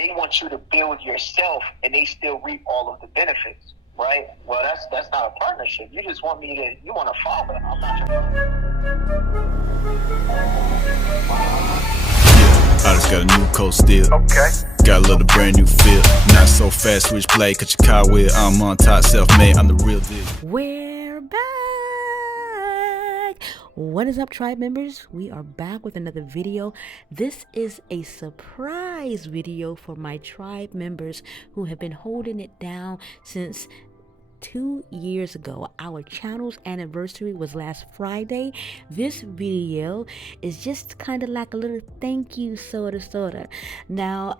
they want you to build yourself, and they still reap all of the benefits, right? Well, that's not a partnership. You just want you want a father. I'm not your I just got a new coat still. Okay. Got a little brand new feel. Not so fast, switch play, cut your car with. I'm on top, self-made, I'm the real deal. We're back. What is up, tribe members? We are back with another video. This is a surprise video for my tribe members who have been holding it down since 2 years ago. Our channel's anniversary was last Friday. This video is just kind of like a little thank you, sorta. Now,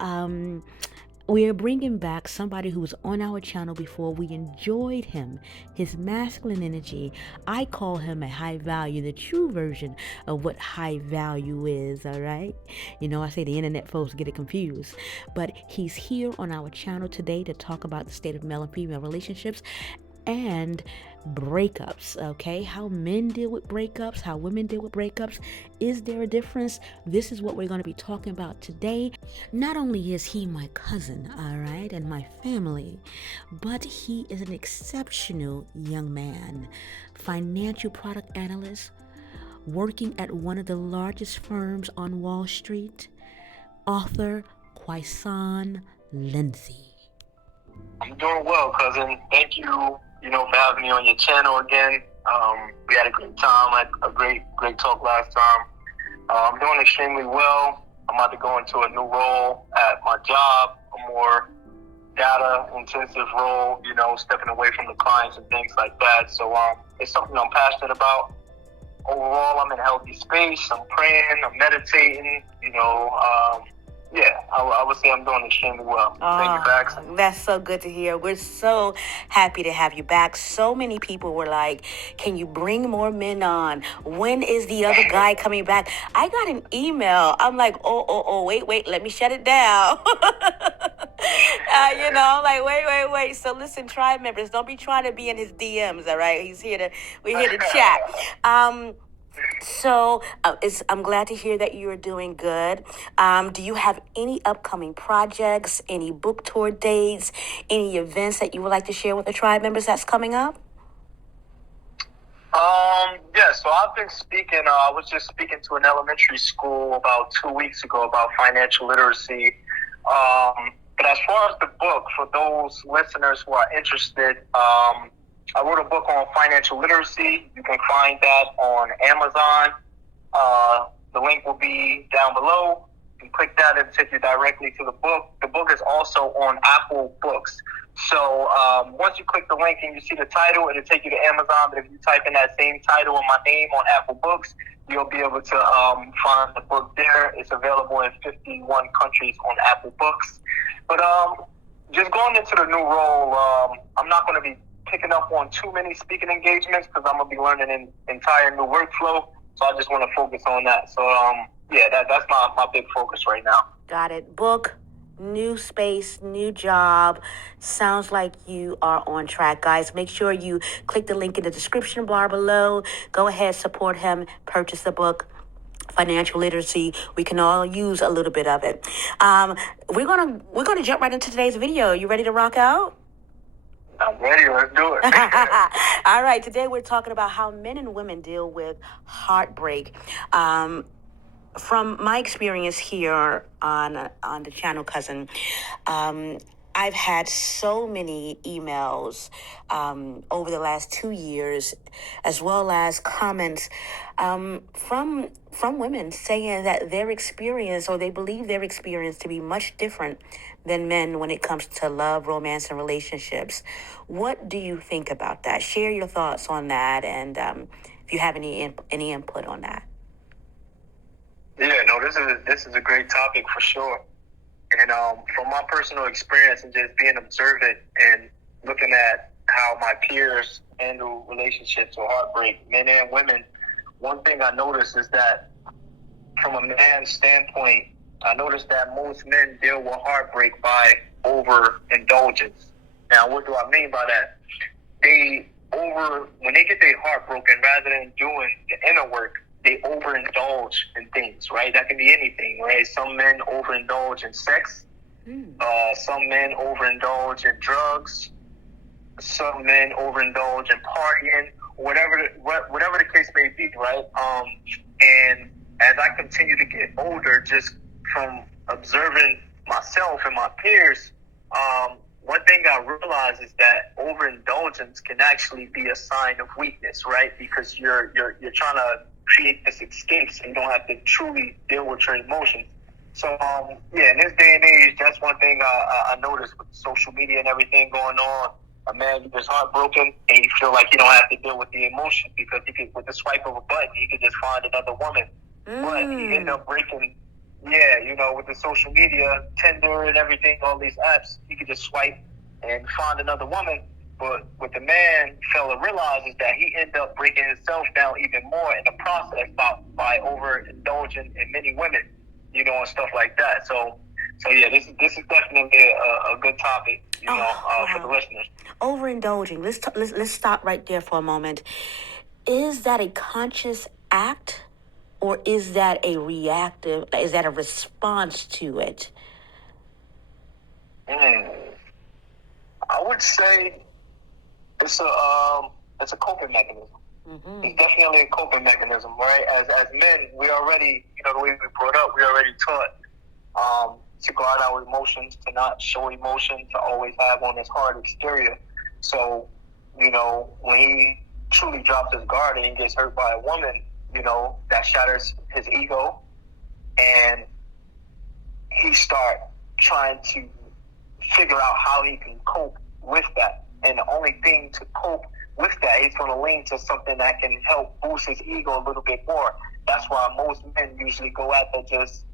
we are bringing back somebody who was on our channel before. We enjoyed him, his masculine energy. I call him a high value, the true version of what high value is, all right? You know, I say the internet folks get it confused. But he's here on our channel today to talk about the state of male and female relationships and breakups, okay? How men deal with breakups, how women deal with breakups. Is there a difference? This is what we're going to be talking about today. Not only is he my cousin, all right, and my family, but he is an exceptional young man, financial product analyst, working at one of the largest firms on Wall Street, author Quasan Lindsay. I'm doing well, cousin. Thank you, for having me on your channel again. We had a great time, had a great talk last time. I'm doing extremely well. I'm about to go into a new role at my job, a more data-intensive role, stepping away from the clients and things like that. So it's something I'm passionate about. Overall, I'm in a healthy space. I'm praying, I'm meditating, I would say I'm doing extremely well. Thank you, Bax. That's so good to hear. We're so happy to have you back. So many people were like, can you bring more men on? When is the other guy coming back? I got an email. I'm like, wait, let me shut it down. Wait. So listen, tribe members, don't be trying to be in his DMs, all right? We're here to chat. So I'm glad to hear that you're doing good. Do you have any upcoming projects, any book tour dates, any events that you would like to share with the tribe members that's coming up? So I've been speaking, I was just speaking to an elementary school about 2 weeks ago about financial literacy. But as far as the book, for those listeners who are interested, I wrote a book on financial literacy. You can find that on Amazon. The link will be down below. You can click that and take you directly to the book. The book is also on Apple Books. So once you click the link and you see the title, it'll take you to Amazon. But if you type in that same title and my name on Apple Books, you'll be able to find the book there. It's available in 51 countries on Apple Books. But just going into the new role, I'm not going to be picking up on too many speaking engagements because I'm going to be learning an entire new workflow. So I just want to focus on that. So, that's my big focus right now. Got it. Book, new space, new job. Sounds like you are on track, guys. Make sure you click the link in the description bar below. Go ahead, support him, purchase the book. Financial literacy. We can all use a little bit of it. We're gonna jump right into today's video. You ready to rock out? I'm ready. Let's do it. All right. Today we're talking about how men and women deal with heartbreak. From my experience here on the channel, cousin, I've had so many emails over the last 2 years, as well as comments from women saying that their experience, or they believe their experience, to be much different than men when it comes to love, romance, and relationships. What do you think about that? Share your thoughts on that, and if you have any input on that. Yeah, no, this is a great topic for sure. And from my personal experience and just being observant and looking at how my peers handle relationships or heartbreak, men and women, one thing I noticed is that from a man's standpoint, I noticed that most men deal with heartbreak by overindulgence. Now, what do I mean by that? When they get their heart broken, rather than doing the inner work, they overindulge in things, right? That can be anything, right? Some men overindulge in sex. Some men overindulge in drugs. Some men overindulge in partying. Whatever the case may be, right? And as I continue to get older, just from observing myself and my peers, one thing I realize is that overindulgence can actually be a sign of weakness, right? Because you're trying to create this escape, so you don't have to truly deal with your emotions. So in this day and age, that's one thing I noticed with social media and everything going on. A man gets heartbroken and you feel like you don't have to deal with the emotion because he could, with the swipe of a button, he could just find another woman. But he ended up breaking, with the social media, Tinder and everything, all these apps, he could just swipe and find another woman. But what the man fella realizes that he ended up breaking himself down even more in the process by overindulging in many women, and stuff like that. So this is definitely a good topic, for the listeners. Overindulging. Let's stop right there for a moment. Is that a conscious act, or is that a reactive? Is that a response to it? I would say it's a coping mechanism. Mm-hmm. It's definitely a coping mechanism, right? As men, we already, the way we brought up, we already taught to guard our emotions, to not show emotion, to always have on this hard exterior. So, when he truly drops his guard and he gets hurt by a woman, that shatters his ego, and he start trying to figure out how he can cope with that. And the only thing to cope with that is going to lean to something that can help boost his ego a little bit more. That's why most men usually go after just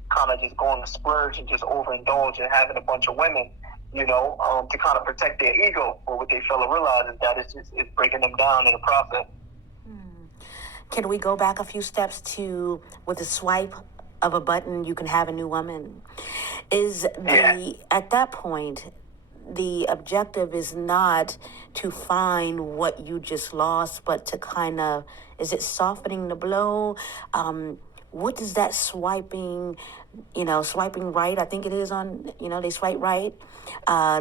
going to splurge and just overindulge and having a bunch of women, to kind of protect their ego. But what they fail to realize is that it's breaking them down in the process. Can we go back a few steps to, with a swipe of a button, you can have a new woman? At that point, the objective is not to find what you just lost, but to kind of, is it softening the blow? What does that swiping right, I think it is on, they swipe right.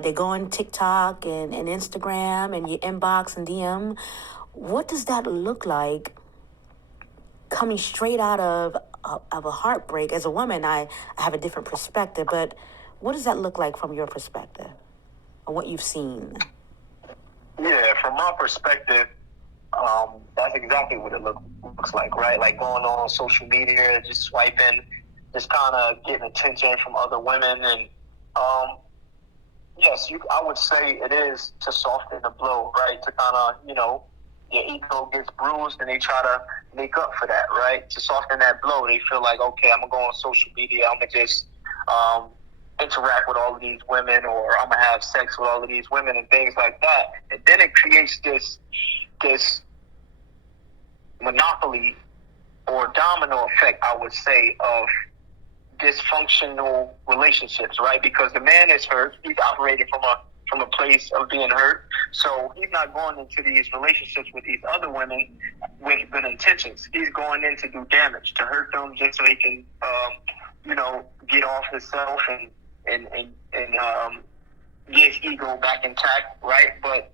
They go on TikTok and Instagram and you inbox and DM. What does that look like coming straight out of a heartbreak? As a woman, I have a different perspective, but what does that look like from your perspective or what you've seen? Yeah, from my perspective, that's exactly what it looks like, right? Like going on social media, just swiping, just kind of getting attention from other women. And yes, I would say it is to soften the blow, right? To kind of, your ego gets bruised and they try to make up for that, right? To soften that blow, they feel like, okay, I'm going to go on social media, I'm going to just interact with all of these women, or I'm going to have sex with all of these women and things like that. And then it creates this monopoly or domino effect, I would say, of dysfunctional relationships, right? Because the man is hurt, he's operating from a place of being hurt, so he's not going into these relationships with these other women with good intentions. He's going in to do damage, to hurt them, just so he can, get off himself and get his ego back intact, right? But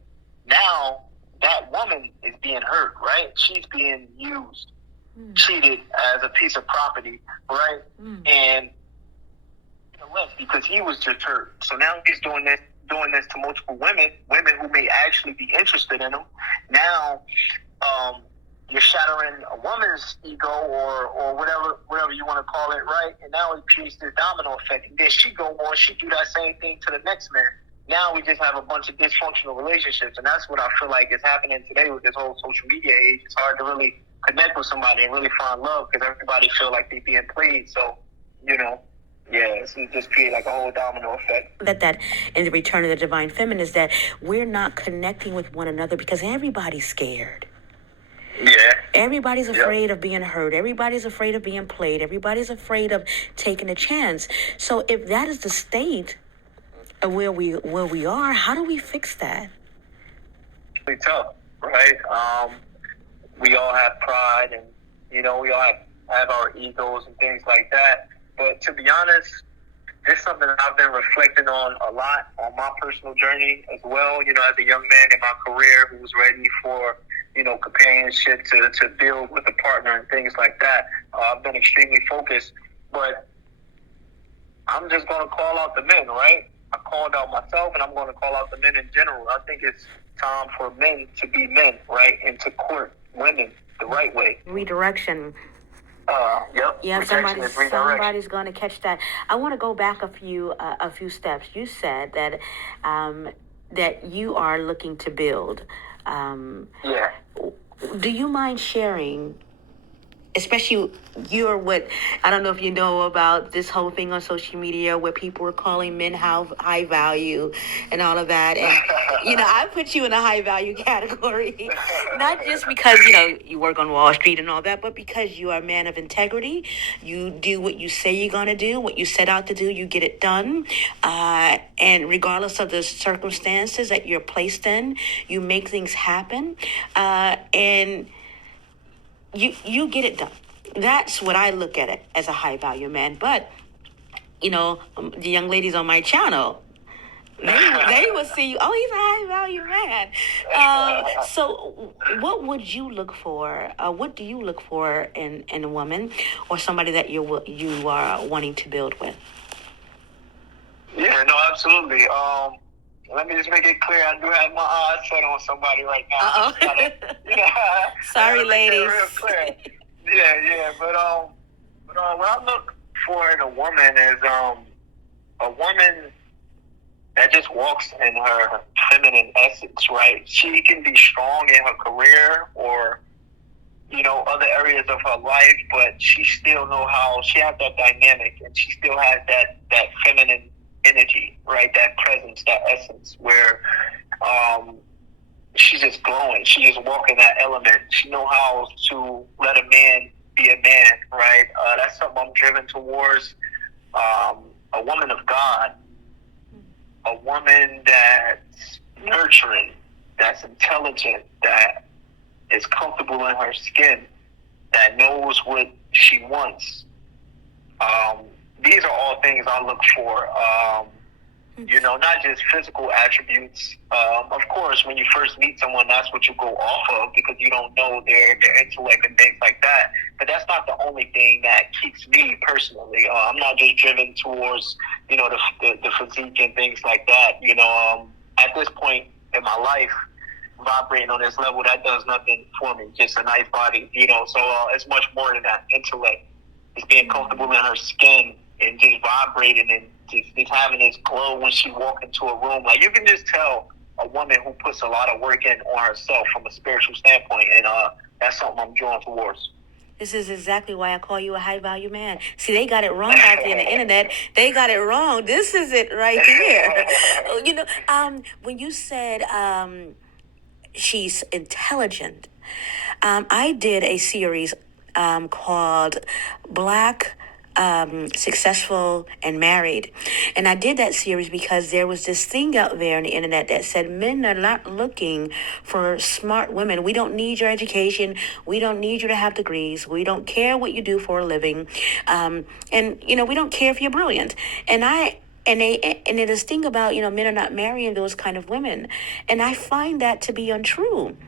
now that woman is being hurt, right? She's being used, treated as a piece of property, right? And because he was just hurt. So now he's doing this to multiple women who may actually be interested in him. Now, you're shattering a woman's ego or whatever you want to call it, right? And now it creates this domino effect. And then she go on, she do that same thing to the next man. Now we just have a bunch of dysfunctional relationships, and that's what I feel like is happening today with this whole social media age. It's hard to really connect with somebody and really find love because everybody feel like they're being played. So, it's just create like a whole domino effect. That in the Return of the Divine Feminine is that we're not connecting with one another because everybody's scared. Yeah. Everybody's afraid of being hurt. Everybody's afraid of being played. Everybody's afraid of taking a chance. So if that is the state of where we are, how do we fix that? It's tough, right? We all have pride, and we all have our egos and things like that. But to be honest, just something that I've been reflecting on a lot on my personal journey as well. As a young man in my career who was ready for, companionship to build with a partner and things like that. I've been extremely focused, but I'm just going to call out the men, right? I called out myself, and I'm going to call out the men in general. I think it's time for men to be men, right, and to court women the right way. Redirection. Yep. Yeah, somebody's going to catch that. I want to go back a few steps. You said that that you are looking to build. Yeah. Do you mind sharing? Especially I don't know if you know about this whole thing on social media where people are calling men high value and all of that. And, I put you in a high value category, not just because, you work on Wall Street and all that, but because you are a man of integrity. You do what you say you're going to do, what you set out to do, you get it done. And regardless of the circumstances that you're placed in, you make things happen. And you get it done. That's what I look at it as a high value man. But the young ladies on my channel, they will see you. Oh, he's a high value man. So what would you look for? What do you look for in a woman or somebody that you are wanting to build with? Yeah, no, absolutely. Let me just make it clear. I do have my eyes set on somebody right now. Sorry, ladies. Real clear. Yeah. But what I look for in a woman is a woman that just walks in her feminine essence, right? She can be strong in her career or other areas of her life, but she still know how she has that dynamic, and she still has that feminine energy, right? That presence, that essence, where she's just glowing. She just walking that element. She know how to let a man be a man, right? That's something I'm driven towards. A woman of God, a woman that's nurturing, that's intelligent, that is comfortable in her skin, that knows what she wants. These are all things I look for. Not just physical attributes. Of course, when you first meet someone, that's what you go off of because you don't know their intellect and things like that. But that's not the only thing that keeps me personally. I'm not just driven towards, the physique and things like that. At this point in my life, vibrating on this level, that does nothing for me. Just a nice body, So it's much more than that. Intellect, just being comfortable in her skin and just vibrating and just having this glow when she walks into a room. Like, you can just tell a woman who puts a lot of work in on herself from a spiritual standpoint, and that's something I'm drawn towards. This is exactly why I call you a high value man. See, they got it wrong out there in the internet. They got it wrong. This is it right here. When you said she's intelligent, I did a series called Black Successful and Married. And I did that series because there was this thing out there on the internet that said men are not looking for smart women. We don't need your education. We don't need you to have degrees. We don't care what you do for a living. And we don't care if you're brilliant. And this thing about, men are not marrying those kind of women. And I find that to be untrue.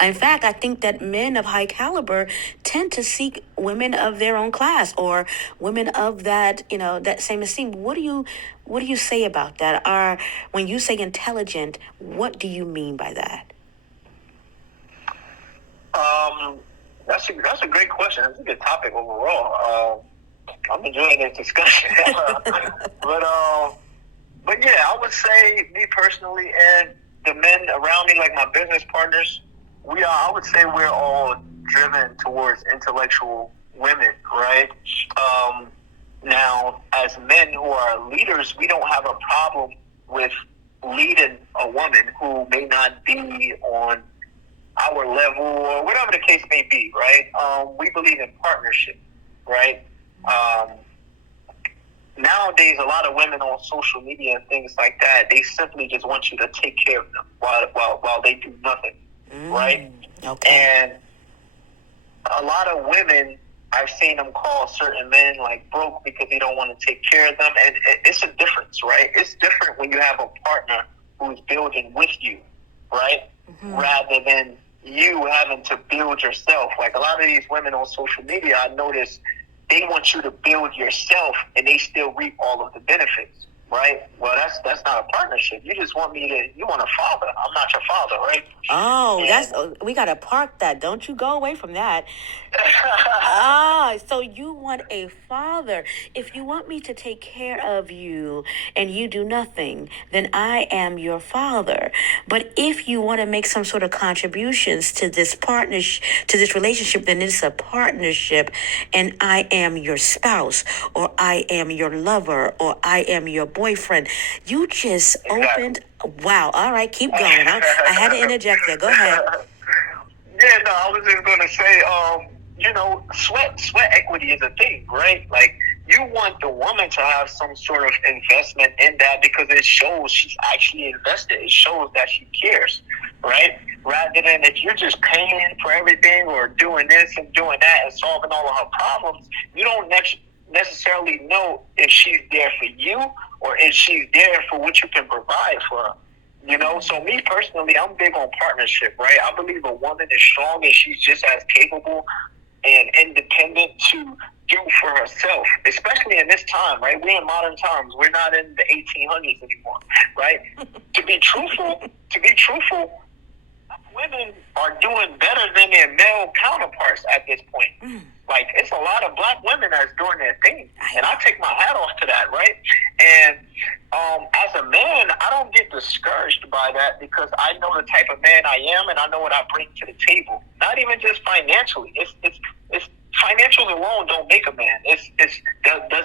In fact, I think that men of high caliber tend to seek women of their own class or women of that, that same esteem. What do you say about that? Or when you say intelligent, what do you mean by that? That's a great question. It's a good topic overall. I'm enjoying this discussion. But yeah, I would say me personally and the men around me, like my business partners, I would say we're all driven towards intellectual women, right? Now, as men who are leaders, we don't have a problem with leading a woman who may not be on our level or whatever the case may be, right? We believe in partnership, right? Nowadays, a lot of women on social media and things like that, they simply just want you to take care of them while they do nothing. Right? Okay. And a lot of women I've seen them call certain men like broke because they don't want to take care of them, and it's a difference, right? It's different when you have a partner who's building with you, right? Rather than you having to build yourself. Like a lot of these women on social media, I notice they want you to build yourself, and they still reap all of the benefits. Right? Well, that's not a partnership. You just want you want a father. I'm not your father, right? Oh, we got to park that. Don't you go away from that. So you want a father. If you want me to take care of you and you do nothing, then I am your father. But if you want to make some sort of contributions to this partnership, to this relationship, then it's a partnership, and I am your spouse, or I am your lover, or I am your boyfriend. You just opened. Wow. All right, keep going. I had to interject there. Go ahead. Yeah, no, I was just gonna say, sweat equity is a thing, right? Like, you want the woman to have some sort of investment in that because it shows she's actually invested. It shows that she cares, right? Rather than if you're just paying for everything or doing this and doing that and solving all of her problems, you don't necessarily know if she's there for you or if she's there for what you can provide for her. So me personally, I'm big on partnership, right? I believe a woman is strong and she's just as capable and independent to do for herself, especially in this time, right? We're in modern times. We're not in the 1800s anymore, right? To be truthful, women are doing better than their male counterparts at this point. Like, it's a lot of black women that's doing their thing, and I take my hat off to that, right? And as a man, I don't get discouraged by that because I know the type of man I am, and I know what I bring to the table. Not even just financially. It's financials alone don't make a man. Does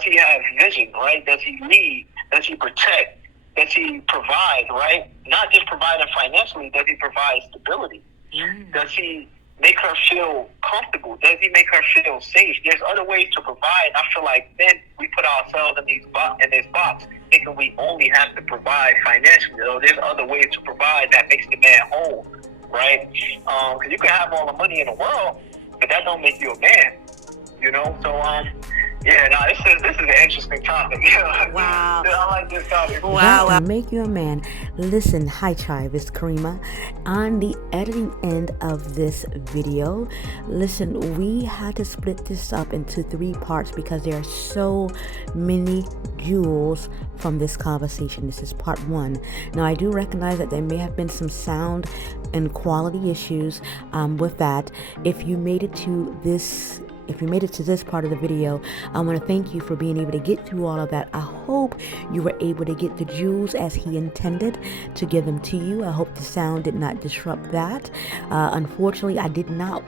he have vision, right? Does he lead? Does he protect? Does he provide, right? Not just providing financially, does he provide stability? Does he make her feel comfortable? Does he make her feel safe? There's other ways to provide. I feel like then we put ourselves in this box thinking we only have to provide financially. There's other ways to provide that makes the man whole, right? Because you can have all the money in the world, but that don't make you a man, So, this is an interesting topic. Wow. I like this topic. Wow. That can make you a man. Listen, hi tribe, it's Karima. On the editing end of this video, listen, we had to split this up into 3 parts because there are so many jewels from this conversation. This is part 1. Now, I do recognize that there may have been some sound and quality issues with that. If you made it to this part of the video, I want to thank you for being able to get through all of that. I hope you were able to get the jewels as he intended to give them to you. I hope the sound did not disrupt that. Unfortunately, I did not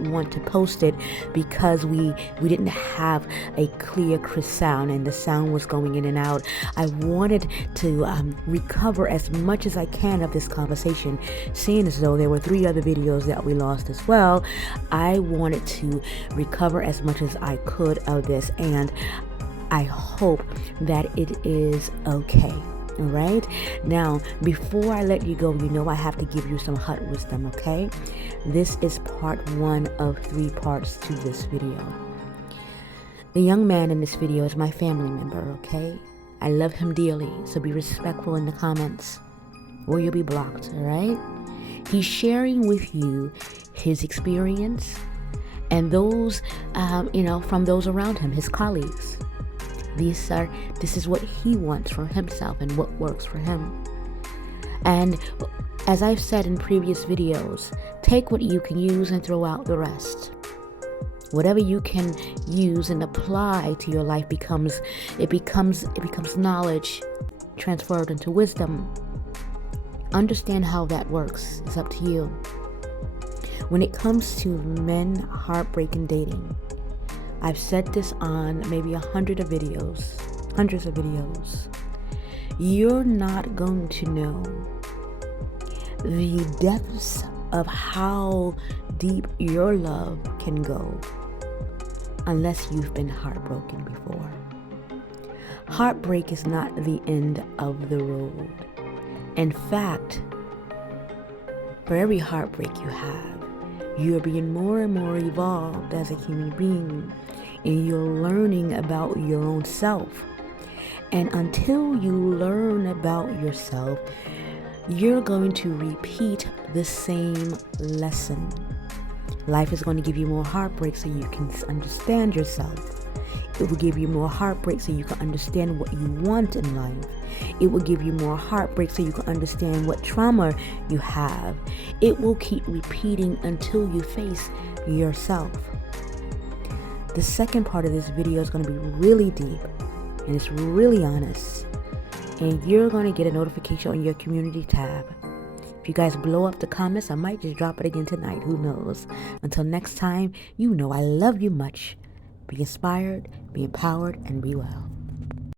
want to post it because we didn't have a clear, crisp sound, and the sound was going in and out. I wanted to recover as much as I can of this conversation, seeing as though there were 3 other videos that we lost as well. I wanted to recover as much as I could of this, and I hope that it is okay. All right. Now, before I let you go, I have to give you some hot wisdom, okay? This is part 1 of 3 parts to this video. The young man in this video is my family member, okay? I love him dearly, so be respectful in the comments or you'll be blocked, all right? He's sharing with you his experience and those, from those around him, his colleagues. This is what he wants for himself and what works for him. And as I've said in previous videos, take what you can use and throw out the rest. Whatever you can use and apply to your life becomes knowledge transferred into wisdom. Understand how that works. It's up to you. When it comes to men heartbreaking dating, I've said this on maybe hundreds of videos. You're not going to know the depths of how deep your love can go unless you've been heartbroken before. Heartbreak is not the end of the road. In fact, for every heartbreak you have, You are being more and more evolved as a human being, and you're learning about your own self. And until you learn about yourself, you're going to repeat the same lesson. Life is going to give you more heartbreak so you can understand yourself. It will give you more heartbreak so you can understand what you want in life. It will give you more heartbreak so you can understand what trauma you have. It will keep repeating until you face yourself. The second part of this video is going to be really deep, and it's really honest. And you're going to get a notification on your community tab. If you guys blow up the comments, I might just drop it again tonight. Who knows? Until next time, you know I love you much. Be inspired, be empowered, and be well.